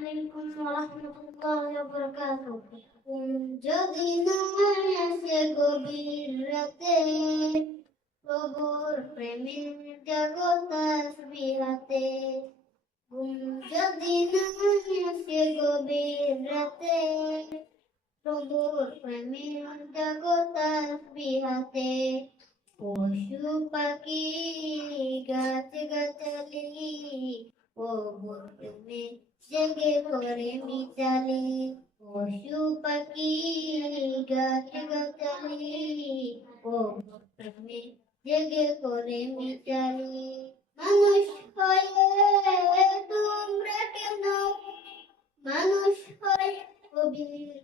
ওয়া রাহমাতুল্লাহি ওয়া বারাকাতুহু যদি না আসে গভীর রাতে প্রভুর প্রেমের জগৎ আসবি হাতে যদি না আসে গভীর রাতে প্রভুর প্রেমের জগৎ আসবি হাতে পশু পাখি মিচালি পশু পাখি গাছ গাছালি ও জেগে করে মিচালি মানুষ হয়ে তোমরা কেন? মানুষ হয়ে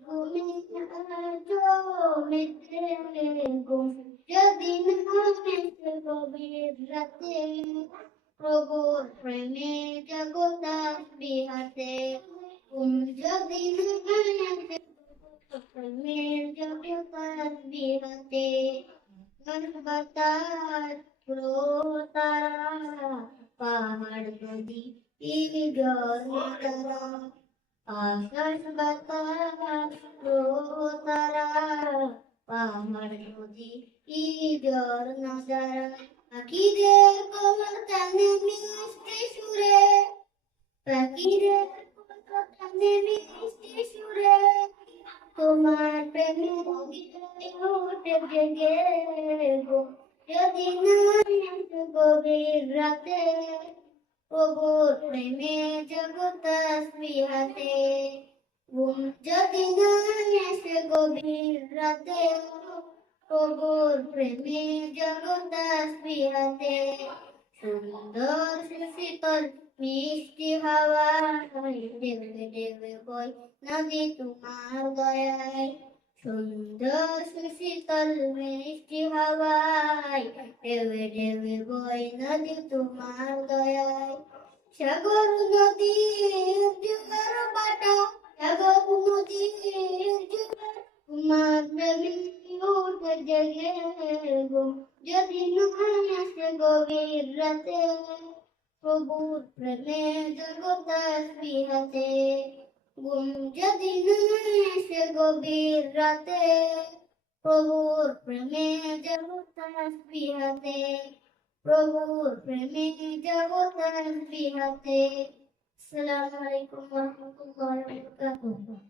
ঘুমে জমেতে ঘুম যদি না গভীর রাতে প্রভুর প্রেমে বাতাস তারা পাহাড় নদী জল তারা আকাশ বাতাস তারা পাহাড় নদী জল নজারা পাখিদের কলতানে মিষ্টি সুরে পাখিদের কলতানে মিষ্টি সুরে তোমার প্রেমে উঠে জেগে গো। যদি গভীর রাতে প্রভুর প্রেমে আসবি হাতে ঘুম যদি না গভীর রাতে প্রভুর প্রেমে আসবি হাতে সুন্দর শীতল মিষ্টি হাওয়া দেবে দেবে বই নদী তোমার দয়ায়, সুন্দর শীতল মিষ্টি নদী তোমার দয়ায় সাগর নদীর জোয়ার বাটা সাগর নদীর জোয়ার তোমার প্রেমে উঠে জেগে যদি গভীর রাতে প্রভুর প্রেমে জগৎ আসবি হাতে ঘুম যদি আসে গভীর রাতে প্রভুর প্রেমে জগৎ আসবি হাতে প্রভুর প্রেমে জগৎ আসবি হাতে আসসালামু আলাইকুম ওয়া রাহমাতুল্লাহি ওয়া বারাকাতুহু